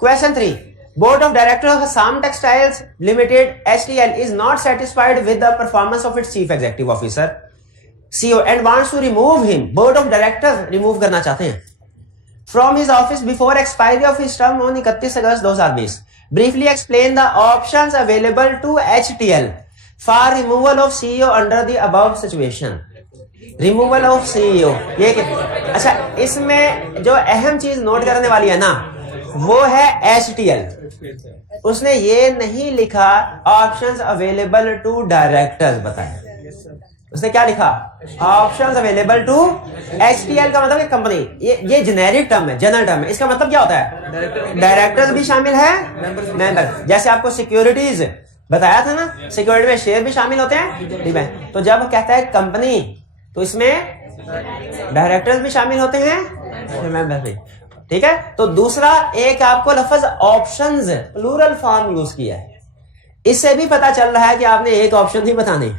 Question 3, Board of Directors of Assam Textiles Limited (HTL) is not satisfied with the performance of its Chief Executive Officer (CEO) and wants to remove him. Board of Directors remove करना चाहते हैं from his office before expiry of his term on 31 August 2020. Briefly explain the options available to HTL for removal of CEO under the above situation. Removal of CEO, ये अच्छा, इसमें जो अहम चीज note करने वाली है ना, वो है HTL। उसने ये नहीं लिखा ऑप्शंस अवेलेबल टू डायरेक्टर्स, बताएं उसने क्या लिखा? ऑप्शंस अवेलेबल टू HTL का मतलब कंपनी, ये जेनेरिक टर्म है, जनरल टर्म है। इसका मतलब क्या होता है? डायरेक्टर्स भी शामिल है, मेंबर। जैसे आपको सिक्योरिटीज बताया था ना, सिक्योरिटी में शेयर भी शामिल होते हैं, ठीक है। तो जब कहता है कंपनी, तो इसमें डायरेक्टर्स भी शामिल होते हैं, मेंबर भी, ठीक है। तो दूसरा एक आपको लफ्ज ऑप्शंस प्लूरल फॉर्म यूज किया है, इससे भी पता चल रहा है कि आपने एक ऑप्शन ही बतानी,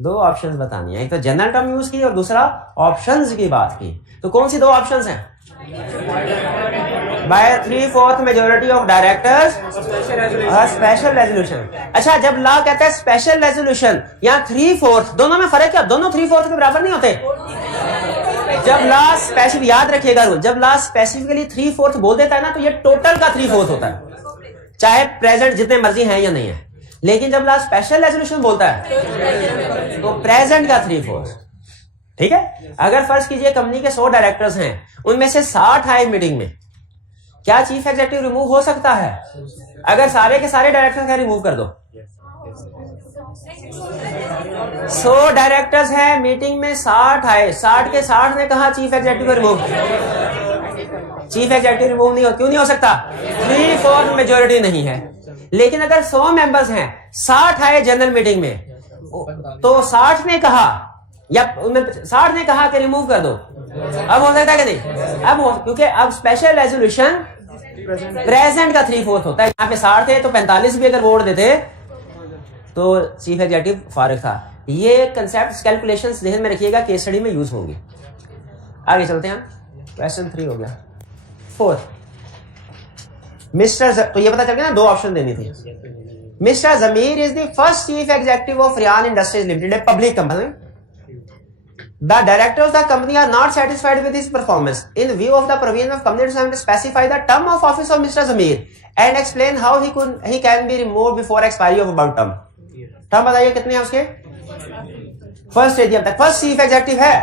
2 ऑप्शंस बतानी है। एक तो जनरल टर्म यूज की और दूसरा ऑप्शंस की बात की। तो कौन सी 2 ऑप्शंस हैं? By 3/4 majority of directors, special resolution. अच्छा, जब लॉ कहता है स्पेशल रेजोल्यूशन या 3/4, दोनों में फर्क क्या? दोनों 3/4 के बराबर नहीं होते। जब लॉ स्पेसिफिक, याद रखिएगा रूल, जब लॉ स्पेसिफिकली 3/4 बोल देता है ना, तो ये टोटल का 3/4 होता है, चाहे प्रेजेंट जितने मर्जी हैं या नहीं है। लेकिन जब लॉ स्पेशल रेजोल्यूशन बोलता है तो प्रेजेंट का 3/4, ठीक है। अगर फर्ज कीजिए कंपनी के 100 डायरेक्टर्स हैं, उनमें से 60 आए मीटिंग में, क्या चीफ एग्जीक्यूटिव रिमूव हो सकता है? अगर सारे के सारे डायरेक्टर का रिमूव कर दो, 100 डायरेक्टर्स हैं, मीटिंग में 60 आए, 60 के 60 ने कहा chief executive remove. Chief executive remove नहीं हो, क्यों नहीं हो सकता? 3/4 मेजोरिटी नहीं है। लेकिन अगर 100 मेंबर्स हैं, 60 आए जनरल मीटिंग में, तो 60 ने कहा या 60 ने कहा कि रिमूव कर दो, अब हो सकता है कि नहीं? अब हो, क्योंकि अब स्पेशल रेजोल्यूशन प्रेजेंट का 3/4 होता है। यहाँ पे 60 थे तो 45 भी अगर वोट देते तो चीफ एग्जीक्यूटिव फारिग था। ये कंसेप्ट कैलकुलेशंस ध्यान में रखिएगा, केस स्टडी में यूज होंगी। आगे चलते हैं, क्वेश्चन 3 हो गया। 4 मिस्टर, तो ये पता चल गया ना, 2 ऑप्शन देनी थी। Mister Zameer is the first chief executive of Riyan industries limited, a public company. The directors of the company are not satisfied with his performance. In view of the provision of company to specify the term of office of Mr. Zamir and explain how he can be removed before expiry of about term. Term बताइए कितने हैं उसके? First stage अब तक first chief executive है।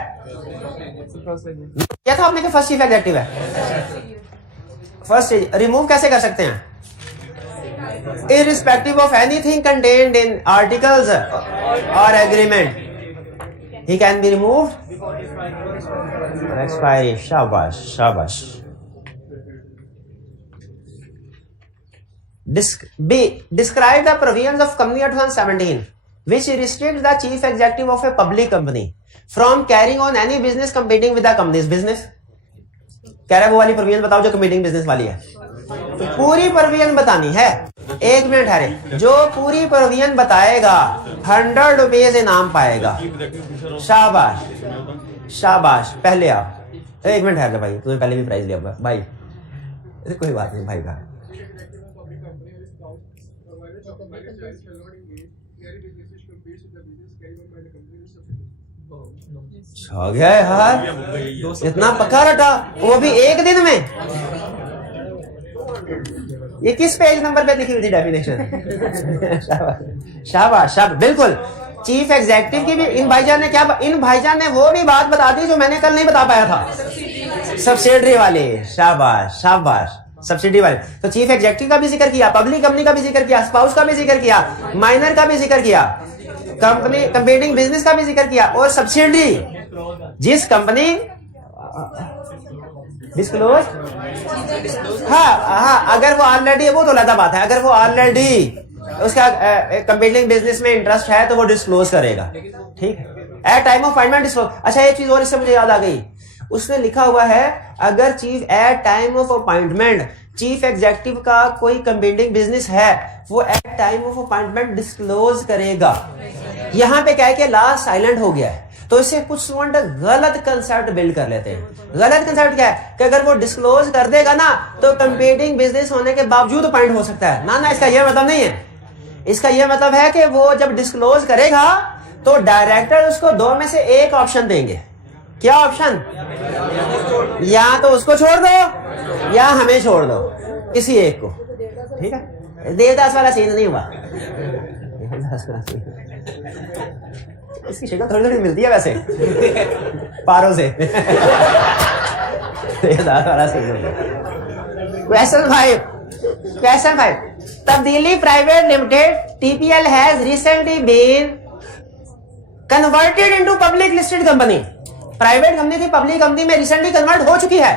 क्या था आपने कि फर्स्ट चीफ एग्जीक्यूटिव है? फर्स्ट स्टेज रिमूव कैसे कर सकते हैं? Irrespective of anything contained in articles or agreement, he can be removed for expiry. Shabash, shabash. B. Describe the provisions of Company Act 2017 which restrict the chief executive of a public company from carrying on any business competing with the company's business. कह रहा है वो वाली provision बताओ जो competing business वाली है। तो पूरी प्रोविजन बतानी है। 1 मिनट ठहरे, जो पूरी प्रोविजन बताएगा 100 रुपीज इनाम पाएगा। शाबाश शाबाश। पहले आप 1 मिनट ठहर भाई, तुम्हें पहले भी प्राइज लिया भाई, कोई बात नहीं भाई का। हो गया यार, इतना पक्का रटा, वो भी 1 दिन में। ये किस पेज नंबर पे लिखी हुई थी डेफिनेशन? शाबाश शाबाश, बिल्कुल। चीफ एग्जीक्यूटिव की भी इन भाईजान ने क्या, इन भाईजान ने वो भी बात बता दी जो मैंने कल नहीं बता पाया था, सब्सिडरी वाले। शाबाश शाबाश, सब्सिडी वाले। तो चीफ एग्जीक्यूटिव का भी जिक्र किया, पब्लिक कंपनी का भी जिक्र किया, स्पाउस का भी जिक्र किया, माइनर का भी जिक्र किया, कंपनी कंपीटिंग बिजनेस का भी जिक्र किया, और सब्सिडी जिस कंपनी डिस्क्लोज, हाँ अगर वो ऑलरेडी, वो तो अलग बात है, अगर वो ऑलरेडी उसका कंपीटिंग बिजनेस में इंटरेस्ट है तो वो डिस्क्लोज करेगा, ठीक है, at time of appointment disclose. अच्छा एक चीज और इससे मुझे याद आ गई, उसने लिखा हुआ है अगर chief at time of appointment chief executive का कोई कंपीटिंग बिजनेस है वो at time of appointment disclose करेगा। यहां पे क्या है कि लास्ट साइलेंट हो गया है, तो इससे कुछ स्टूडेंट गलत कंसेप्ट बिल्ड कर लेते हैं। गलत कंसेप्ट क्या है कि अगर वो डिस्क्लोज कर देगा ना तो कंपीटिंग बिजनेस होने के बावजूद अपॉइंट हो सकता है। ना इसका यह मतलब नहीं है। इसका यह मतलब है कि वो जब डिस्क्लोज करेगा तो डायरेक्टर उसको 2 में से 1 ऑप्शन देंगे। क्या ऑप्शन? या तो उसको छोड़ दो या हमें छोड़ दो, किसी एक को, ठीक है। देवदास वाला सीन नहीं हुआ। इसकी शक्ल थोड़ी थोड़ी मिलती है वैसे पारों से। Question 5 Tabdeeli private limited TPL has recently been converted into public listed company. Private company थी, पब्लिक कंपनी में रिसेंटली कन्वर्ट हो चुकी है।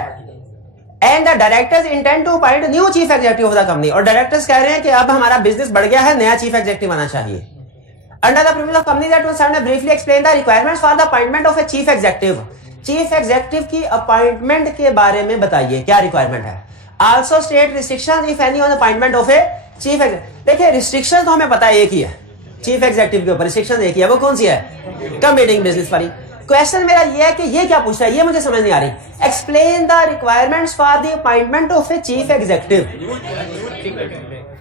And the directors intend to appoint new chief executive of the company. और डायरेक्टर्स कह रहे हैं कि अब हमारा बिजनेस बढ़ गया है, नया चीफ एग्जीक्यूटिव आना चाहिए। Under the Provisions of Companies Act 2007 briefly explain the requirements for the appointment of a chief executive. Chief executive की अपॉइंटमेंट के बारे में बताइए क्या रिक्वायरमेंट है। Also state restrictions if any on appointment of a chief executive. देखिए restriction तो हमें पता है एक ही है, चीफ एग्जीक्यूटिव के ऊपर रिस्ट्रिक्शन एक ही है, वो कौन सी है? कंपीटिंग बिजनेस वाली। क्वेश्चन मेरा ये है कि ये क्या पूछ रहा है, ये मुझे समझ नहीं आ रही। Explain the requirements for the appointment of A chief executive.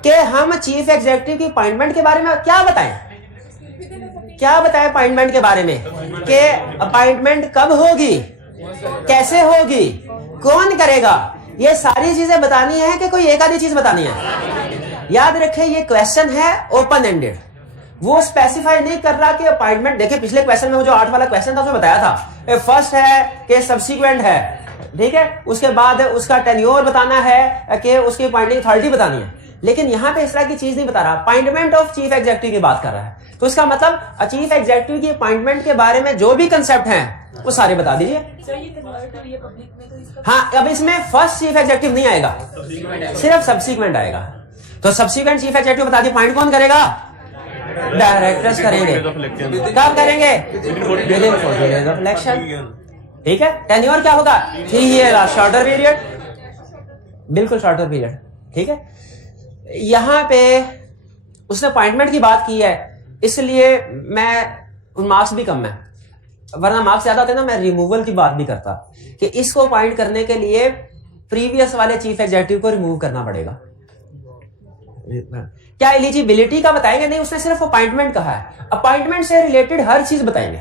कि हम चीफ एग्जीक्यूटिव की अपॉइंटमेंट के बारे में क्या बताएं, क्या बताएं अपॉइंटमेंट के बारे में, कि अपॉइंटमेंट कब होगी, कैसे होगी, कौन करेगा, ये सारी चीजें बतानी है कि कोई एक आधी चीज बतानी है। याद रखें ये क्वेश्चन है ओपन एंडेड, वो स्पेसिफाई नहीं कर रहा कि अपॉइंटमेंट। देखिए पिछले क्वेश्चन में वो जो 8 वाला क्वेश्चन था उसमें बताया था फर्स्ट है कि सब्सिक्वेंट है, ठीक है, उसके बाद उसका टेन्योर बताना है कि उसकी अपॉइंटिंग अथॉरिटी बतानी है। लेकिन यहां पे इस तरह की चीज नहीं बता रहा, अपॉइंटमेंट ऑफ चीफ एग्जीक्यूटिव की बात कर रहा है। तो इसका मतलब चीफ एग्जीक्यूटिव की अपॉइंटमेंट के बारे में जो भी कंसेप्ट हैं वो सारे बता दीजिए। हाँ, अब इसमें फर्स्ट चीफ एग्जीक्यूटिव नहीं आएगा, सिर्फ सब्सीक्वेंट आएगा। तो सब्सीक्वेंट चीफ एग्जीक्यूटिव बता दिए, पॉइंट कौन करेगा? डायरेक्टर्स करेंगे। कब करेंगे? Within 40 days of election. ठीक है। टेन्योर क्या होगा? 3 ईयर, शॉर्टर पीरियड, बिल्कुल शॉर्टर पीरियड। ठीक है। यहां पे उसने अपॉइंटमेंट की बात की है, इसलिए मैं मार्क्स भी कम है, वरना मार्क्स ज्यादा होते ना मैं रिमूवल की बात भी करता कि इसको अपॉइंट करने के लिए प्रीवियस वाले चीफ एग्जीक्यूटिव को रिमूव करना पड़ेगा। क्या एलिजिबिलिटी का बताएंगे? नहीं, उसने सिर्फ अपॉइंटमेंट कहा है। अपॉइंटमेंट से रिलेटेड हर चीज बताएंगे,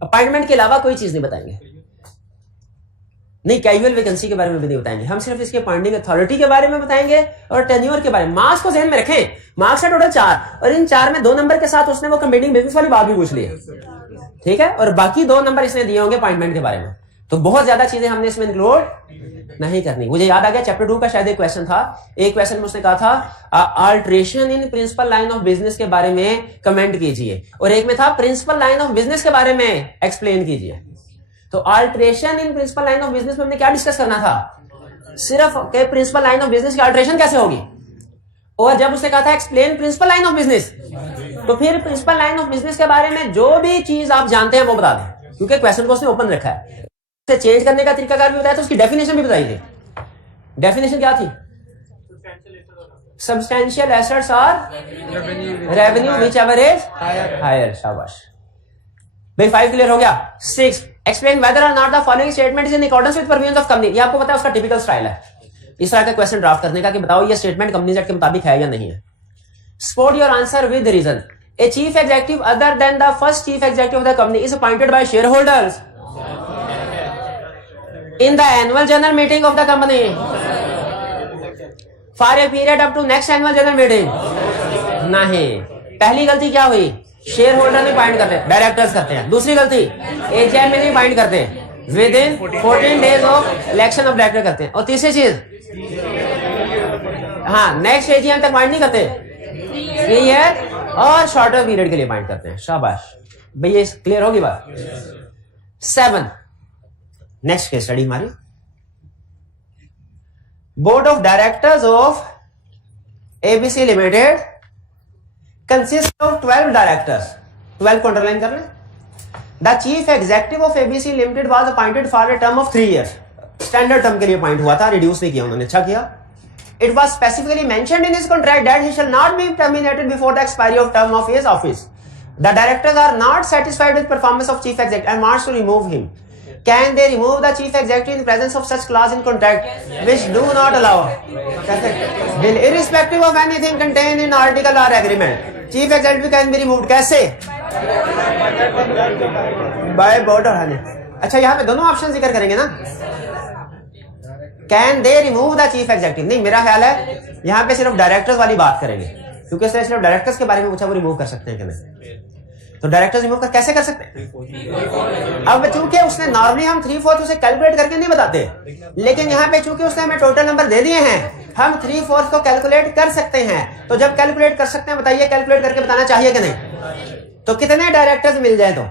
अपॉइंटमेंट के अलावा कोई चीज नहीं बताएंगे। नहीं, कैजुअल वैकेंसी के बारे में भी नहीं बताएंगे, हम सिर्फ इसके अपॉइंटिंग अथॉरिटी के बारे में बताएंगे और टेन्योर के बारे में। मार्क्स को ध्यान में रखें, मार्क्स है टोटल 4 और इन 4 में 2 नंबर के साथ उसने वो कंपीटिंग बिजनेस वाली बात भी पूछ ली है। ठीक है। और बाकी 2 नंबर इसने दिए होंगे अपॉइंटमेंट के बारे में। तो बहुत ज्यादा चीजें हमने इसमें इंक्लूड नहीं करनी। मुझे याद आ गया चैप्टर 2 का शायद एक क्वेश्चन था, एक क्वेश्चन में उसने कहा था alteration in principal line of business के बारे में कमेंट कीजिए, और एक में था प्रिंसिपल लाइन ऑफ बिजनेस के बारे में एक्सप्लेन कीजिए। तो alteration in principal line of business में हमने क्या डिस्कस करना था? सिर्फ के प्रिंसिपल लाइन ऑफ बिजनेस की अल्टरेशन कैसे होगी। और जब उसने कहा था explain principal line of business, तो फिर प्रिंसिपल लाइन ऑफ बिजनेस के बारे में जो भी चीज आप जानते हैं वो बता दें, क्योंकि क्वेश्चन को उसने ओपन रखा है। उसे चेंज करने का तरीकाकार भी बताया, तो उसकी डेफिनेशन भी बताई थी। डेफिनेशन क्या थी? सब्सटेंशियल एसेट्स और revenue whichever is higher. शाबाश भाई, 5 क्लियर हो गया। 6 एक्सप्लेन वेदर और not the following statement is in accordance with provisions of company. ये आपको पता है उसका टिपिकल स्टाइल है इस तरह का क्वेश्चन ड्राफ्ट करने का कि बताओ ये स्टेटमेंट कंपनीज एक्ट के मुताबिक है या नहीं है। Support your answer with reason. A chief executive other than the first chief executive of the company is appointed by shareholders in the annual general meeting of the company for a period up to next annual general meeting। नहीं, पहली गलती क्या हुई? Share holder नहीं point करते, directors करते हैं। दूसरी गलती, एजीएम में नहीं पॉइंट करते, with in 14 days of election of director करते हैं। और तीसरी चीज, हाँ, नेक्स्ट एजीएम तक पॉइंट नहीं करते, 3 ईयर और शॉर्टर पीरियड के लिए पॉइंट करते हैं। शाबाश भैया, क्लियर होगी बात। 7 नेक्स्ट केस स्टडी हमारी, board of directors of ABC limited consist of 12 directors. 12 को अंडरलाइन कर लें। The chief executive of ABC limited was appointed for a term of 3 years. Standard term के लिए अपॉइंट हुआ था, रिड्यूस नहीं किया उन्होंने, अच्छा किया। It was specifically mentioned in his contract that he shall not be terminated before the expiry of term of his office. The directors are not satisfied with performance of chief executive and wants to remove him. Can they remove the chief executive in presence of such clause in contract which do not allow? Will irrespective of anything contained in article or agreement, chief executive can be removed. कैसे? By board of honor. अच्छा, यहाँ पे दोनों option जिक्र करेंगे ना। Can they remove the chief executive? नहीं, मेरा ख्याल है यहाँ पे सिर्फ डायरेक्टर्स वाली बात करेंगे, क्योंकि उसने सिर्फ डायरेक्टर्स के बारे में पूछा, वो रिमूव कर सकते हैं कि नहीं। तो डायरेक्टर्स रिमूव कैसे कर सकते हैं? अब चूंकि उसने नॉर्मली हम 3/4 उसे कैलकुलेट करके नहीं बताते, लेकिन यहाँ पे चूंकि उसने हमें टोटल नंबर दे दिए हैं, हम 3/4 को कैलकुलेट कर सकते हैं। तो जब कैलकुलेट कर सकते हैं, बताइए कैलकुलेट करके बताना चाहिए कि नहीं? तो कितने डायरेक्टर्स मिल जाए? तो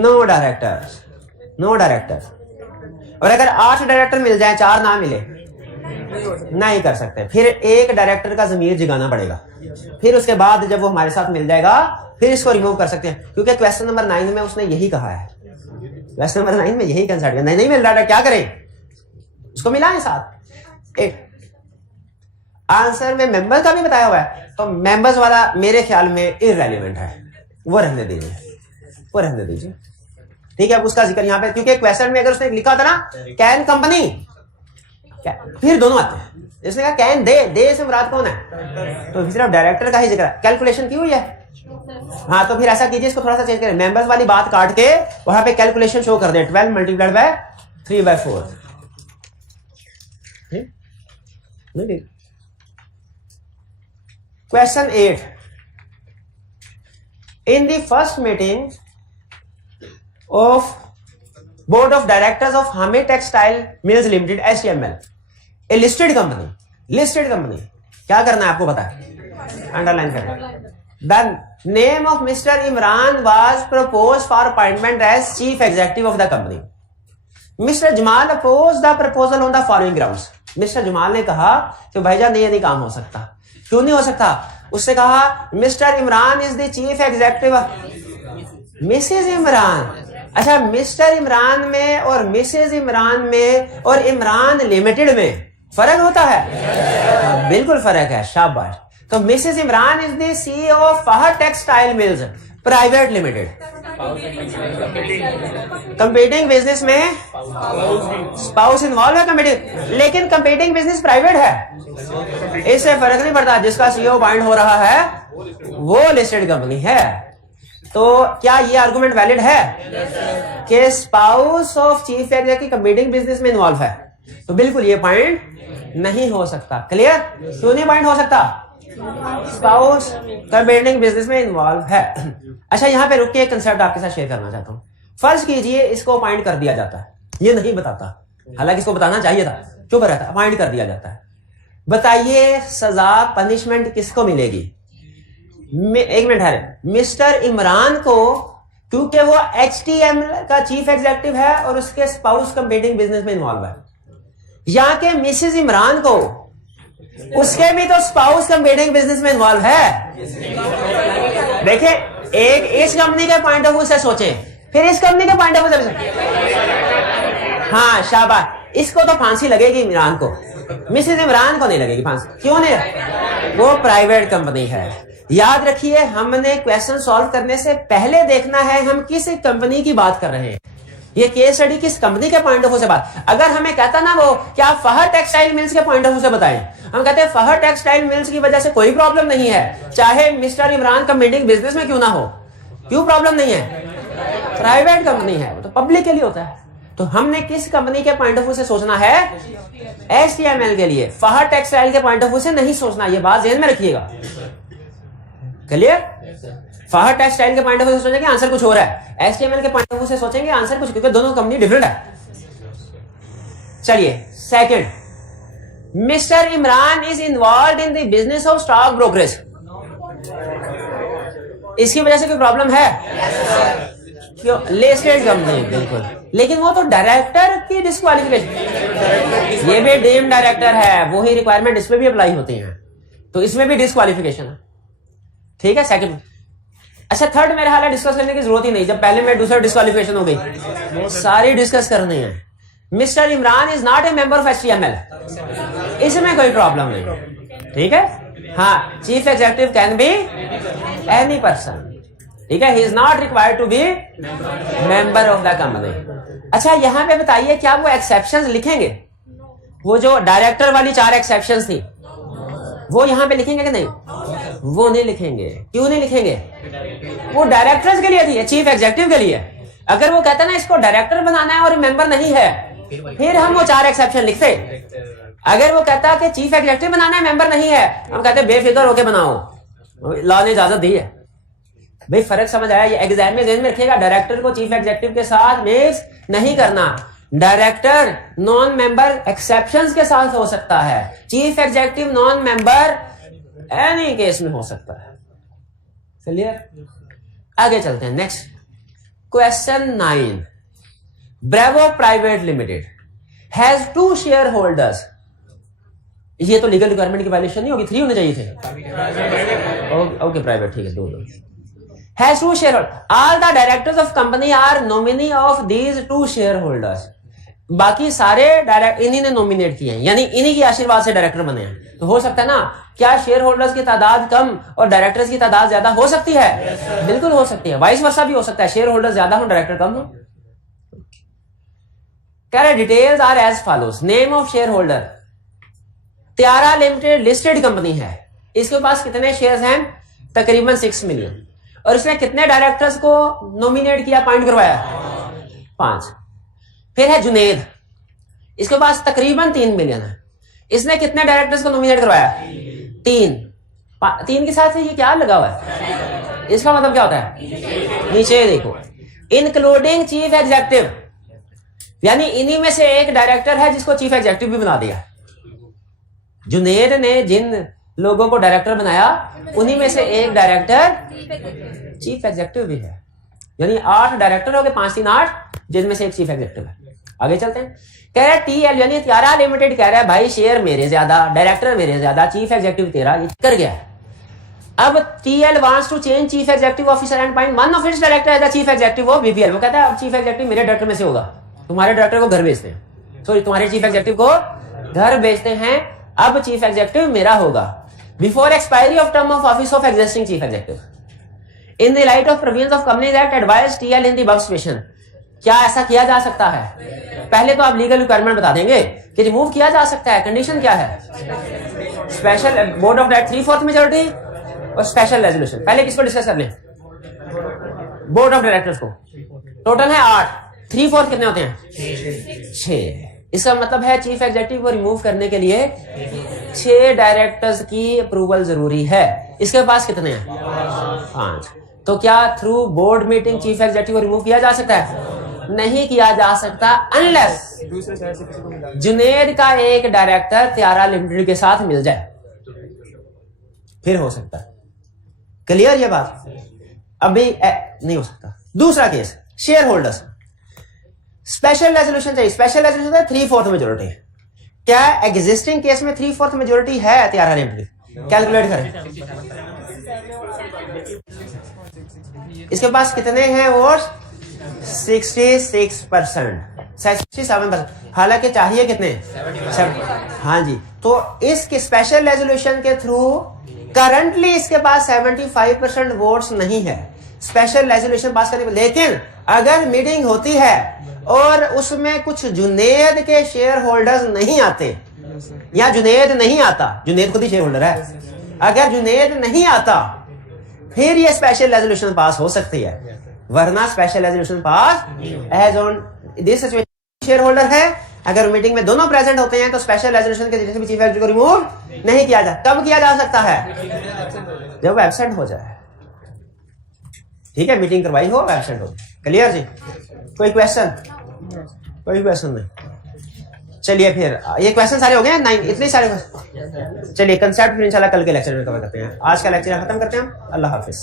9 डायरेक्टर्स, 9 डायरेक्टर्स। और अगर 8 डायरेक्टर मिल जाए, 4 ना मिले, नहीं कर सकते। फिर एक डायरेक्टर का जमीर जगाना पड़ेगा, फिर उसके बाद जब वो हमारे साथ मिल जाएगा फिर इसको रिमूव कर सकते हैं, क्योंकि क्वेश्चन नंबर 9 में उसने यही कहा है। क्वेश्चन नंबर 9 में यही कंसर्ट किया, नहीं मिल रहा, क्या करें? उसको मिला है साथ। आंसर में मेंबर्स का भी बताया हुआ है, तो मेंबर्स वाला मेरे ख्याल में इररेलेवेंट है, वो रहने दीजिए, वो रहने दीजिए। ठीक है, उसका जिक्र यहाँ पे, क्योंकि क्वेश्चन में अगर उसने लिखा था ना कैन कंपनी, फिर दोनों आते हैं। इसने कहा कैन दे से मुराद कौन है? तो सिर्फ डायरेक्टर का ही जिक्र, कैलकुलेशन की हुई है। हाँ, तो फिर ऐसा कीजिए, इसको थोड़ा सा चेंज करें, मेंबर्स वाली बात काट के वहां पे कैलकुलेशन शो कर दे, 12 multiplied by 3/4। Question 8, in the first meeting of board of directors of Hamid textile mills limited HTML, a listed company क्या करना है आपको पता है, अंडरलाइन करना। The name of mister Imran was propose for appointment as chief executive of the company. Mister Jamal oppose the proposal on the following grounds. Mister Jamal ने कहा कि भाईजान ये नहीं काम हो सकता। क्यों नहीं हो सकता? उससे कहा mister Imran is the chief executive. Mrs Imran, अच्छा मिस्टर इमरान में और मिसेज इमरान में और इमरान लिमिटेड में फर्क होता है? बिल्कुल फर्क है, शाबाश। तो Mrs Imran is the CEO of Fahar textile mills private limited. Competing business में स्पाउस इन्वॉल्व है कंपीटिंग, लेकिन कंपीटिंग बिजनेस प्राइवेट है, इससे फर्क नहीं पड़ता। जिसका सीईओ अपॉइंट हो रहा है वो लिस्टेड कंपनी है। तो क्या ये आर्गुमेंट वैलिड है कि spouse of chief executive competing business में इन्वॉल्व है? तो बिल्कुल ये पॉइंट नहीं हो सकता। क्लियर? क्यों नहीं पॉइंट हो सकता? स्पाउस कंपीटिंग बिजनेस में इन्वॉल्व है। अच्छा यहां पे रुक के एक कंसेप्ट आपके साथ शेयर करना चाहता हूं। फर्ज कीजिए इसको अपॉइंट कर दिया जाता है, ये नहीं बताता, हालांकि इसको बताना चाहिए था, चुप रहता, अपॉइंट कर दिया जाता है। बताइए सजा पनिशमेंट किसको मिलेगी? एक मिनट है, मिस्टर इमरान को, क्योंकि वो HTML का चीफ एग्जीक्यूटिव है और उसके स्पाउस कंपीटिंग बिजनेस में इन्वॉल्व है। यहाँ के मिसेज इमरान को, उसके भी तो स्पाउस कंपीटिंग बिजनेस में इन्वॉल्व है। देखिए एक इस कंपनी के पॉइंट ऑफ व्यू से सोचे, फिर इस कंपनी के पॉइंट ऑफ व्यू से। हाँ शाबाश, इसको तो फांसी लगेगी इमरान को, मिसेज इमरान को नहीं लगेगी फांसी। क्यों नहीं? वो प्राइवेट कंपनी है। याद रखिए हमने क्वेश्चन सॉल्व करने से पहले देखना है हम किस कंपनी की बात कर रहे हैं, ये केस स्टडी किस कंपनी के पॉइंट ऑफ व्यू से बात। अगर हमें कहता ना वो क्या फहर टेक्सटाइल मिल्स के पॉइंट ऑफ व्यू से बताएं, हम कहते हैं फहर टेक्सटाइल मिल्स की वजह से कोई प्रॉब्लम नहीं है, चाहे मिस्टर इमरान कंपीटिंग बिजनेस में क्यों ना हो। क्यों प्रॉब्लम नहीं है? प्राइवेट कंपनी है, वो तो पब्लिक के लिए होता है। तो हमने किस कंपनी के पॉइंट ऑफ व्यू से सोचना है? HTML के लिए, फहर टेक्सटाइल के पॉइंट ऑफ व्यू से नहीं सोचना, ये बात ध्यान में रखिएगा। क्लियर? फहर टेक्सटाइल के पॉइंट ऑफ व्यू से सोचेंगे आंसर कुछ हो रहा है, HTML के पॉइंट ऑफ व्यू से सोचेंगे आंसर कुछ, क्योंकि दोनों कंपनी डिफरेंट है। चलिए second, mister Imran is involve in the business of stock brokerage. इसकी वजह से कोई प्रॉब्लम है? क्यों? लिस्टेड कंपनी, बिल्कुल। लेकिन वो तो डायरेक्टर की डिस्क्वालिफिकेशन, ये भी डीम डायरेक्टर है, वही रिक्वायरमेंट इसमें भी अप्लाई होती है, तो इसमें भी डिस्क्वालिफिकेशन है। ठीक है सेकंड। अच्छा थर्ड मेरे हाल डिस्कस करने की जरूरत ही नहीं, जब पहले में दूसरा डिस्क्वालिफिकेशन हो गई, सारी डिस्कस करनी है। Mister Imran is not a member of HTML, इसमें कोई प्रॉब्लम नहीं। ठीक है? हाँ, chief executive can be any person. ठीक है, he is not required to be member of the company. अच्छा यहां पे बताइए क्या वो एक्सेप्शंस लिखेंगे? वो जो डायरेक्टर वाली 4 एक्सेप्शंस थी वो यहां पे लिखेंगे कि नहीं? वो नहीं लिखेंगे। क्यों नहीं लिखेंगे? वो डायरेक्टर्स के लिए थी, चीफ एग्जीक्यूटिव के लिए। अगर वो कहता ना इसको डायरेक्टर बनाना है और मेंबर नहीं है, फिर हम वो 4 एक्सेप्शन लिखते। अगर वो कहता कि चीफ एग्जीक्यूटिव बनाना है मेंबर नहीं है, हम कहते बेफिक्र होके बनाओ, लॉ ने इजाजत दी है। भाई फर्क समझ आया? ये एग्जाम में ध्यान में रखिएगा, डायरेक्टर को चीफ एग्जीक्यूटिव के साथ मिक्स नहीं करना। डायरेक्टर नॉन मेंबर एक्सेप्शंस के साथ हो सकता है, chief executive non member any case में हो सकता है। क्लियर? आगे चलते हैं। Next question 9, Bravo private limited has 2 share holders. ये तो लीगल रिक्वायरमेंट की वायलेशन नहीं होगी, 3 होने चाहिए थे। ओके प्राइवेट, ठीक है, 2 has 2 shareholders. All the directors of company are nominee of these 2 shareholders. बाकी सारे डायरेक्ट इन्हीं ने नॉमिनेट किए हैं, यानी इन्हीं की आशीर्वाद से डायरेक्टर बने हैं। तो हो सकता है ना, क्या शेयर होल्डर्स की तादाद कम और डायरेक्टर्स की तादाद ज्यादा हो सकती है? बिल्कुल हो सकती है। वाइस वर्सा भी हो सकता है, शेयर होल्डर्स ज्यादा हो डायरेक्टर कम हो। कह रहे details are as follows. Name of share holder, Tyara limited listed company है, इसके पास कितने शेयर्स हैं? तकरीबन 6 मिलियन। और इसने कितने डायरेक्टर्स को नॉमिनेट किया, अपॉइंट करवाया? 5। फिर है जुनेद, इसके पास तकरीबन 3 मिलियन है, इसने कितने डायरेक्टर्स को नॉमिनेट करवाया? 3। 3 के साथ ये क्या लगा हुआ है? इसका मतलब क्या होता है? नीचे देखो, इंक्लूडिंग चीफ एग्जीक्यूटिव, यानी इन्हीं में से एक डायरेक्टर है जिसको चीफ एग्जीक्यूटिव भी बना दिया। जुनेद ने जिन लोगों को डायरेक्टर बनाया, उन्हीं में से एक डायरेक्टर चीफ एग्जीक्यूटिव भी है। यानी 8 डायरेक्टर हो गए, 5 3 8, जिनमें से एक चीफ एग्जीक्यूटिव है। आगे चलते हैं। कह रहा है टीएल यानी तियारा लिमिटेड कह रहा है भाई शेयर मेरे ज्यादा, डायरेक्टर मेरे ज्यादा, चीफ एग्जीक्यूटिव तेरा, ये कर गया। अब TL wants to change chief executive officer and point one of its director as the chief executive of BPL. वो कहता है अब चीफ एग्जीक्यूटिव मेरे डायरेक्टर में से होगा, तुम्हारे डायरेक्टर को घर भेजते हैं, सॉरी तुम्हारे चीफ एग्जीक्यूटिव को घर भेजते हैं, अब चीफ एग्जीक्यूटिव मेरा होगा। Before expiry of term of office of existing chief executive in the light of provisions of companies act advise TL in the above situation. क्या ऐसा किया जा सकता है? पहले तो आप लीगल रिक्वायरमेंट बता देंगे कि रिमूव किया जा सकता है, कंडीशन क्या है? Special board of director 3/4 majority और स्पेशल रेजोल्यूशन। पहले किसको डिस्कस कर लें? बोर्ड ऑफ डायरेक्टर्स को। टोटल है 8, 3/4 कितने होते हैं? 6। इसका मतलब है चीफ एग्जीक्यूटिव को रिमूव करने के लिए 6 डायरेक्टर्स की अप्रूवल जरूरी है। इसके पास कितने हैं? 5। तो क्या through board meeting chief executive को रिमूव किया जा सकता है? नहीं किया जा सकता अनलेस जुनेद का एक डायरेक्टर तियारा लिमिटेड के साथ मिल जाए, फिर हो सकता है। क्लियर ये बात? अभी नहीं हो सकता। दूसरा case share holders, special resolution चाहिए। स्पेशल रेजोल्यूशन है 3/4 मेजोरिटी। क्या एग्जिस्टिंग केस में 3/4 मेजोरिटी है तियारा लिमिटेड? कैलकुलेट करें। इसके पास कितने हैं वोट्स? 66%, 67%। हालांकि चाहिए कितने? 7। हाँ जी। तो इसके स्पेशल रेजोल्यूशन के थ्रू करंटली इसके पास 75% वोट्स नहीं है स्पेशल रेजोल्यूशन पास करने में। लेकिन अगर मीटिंग होती है और उसमें कुछ जुनेद के शेयर होल्डर्स नहीं आते, या जुनेद नहीं आता, जुनेद खुद ही शेयर होल्डर है, अगर जुनेद नहीं आता फिर ये स्पेशल रेजोल्यूशन पास हो सकती है, वरना special resolution pass as on this situation share holder है। अगर मीटिंग में दोनों प्रेजेंट होते हैं तो स्पेशल रेजोल्यूशन के जरिए भी चीफ एग्जीक्यूटिव को रिमूव नहीं किया जा। कब किया जा सकता है? जब एब्सेंट हो जाए। ठीक है, मीटिंग करवाई हो, एब्सेंट हो। क्लियर जी? कोई क्वेश्चन? कोई क्वेश्चन नहीं। चलिए फिर ये क्वेश्चन सारे हो गए हैं 9, इतने सारे। चलिए कंसेप्ट फिर इंशाल्लाह कल के लेक्चर में कवर करते हैं। आज का लेक्चर खत्म करते हैं। अल्लाह हाफिज।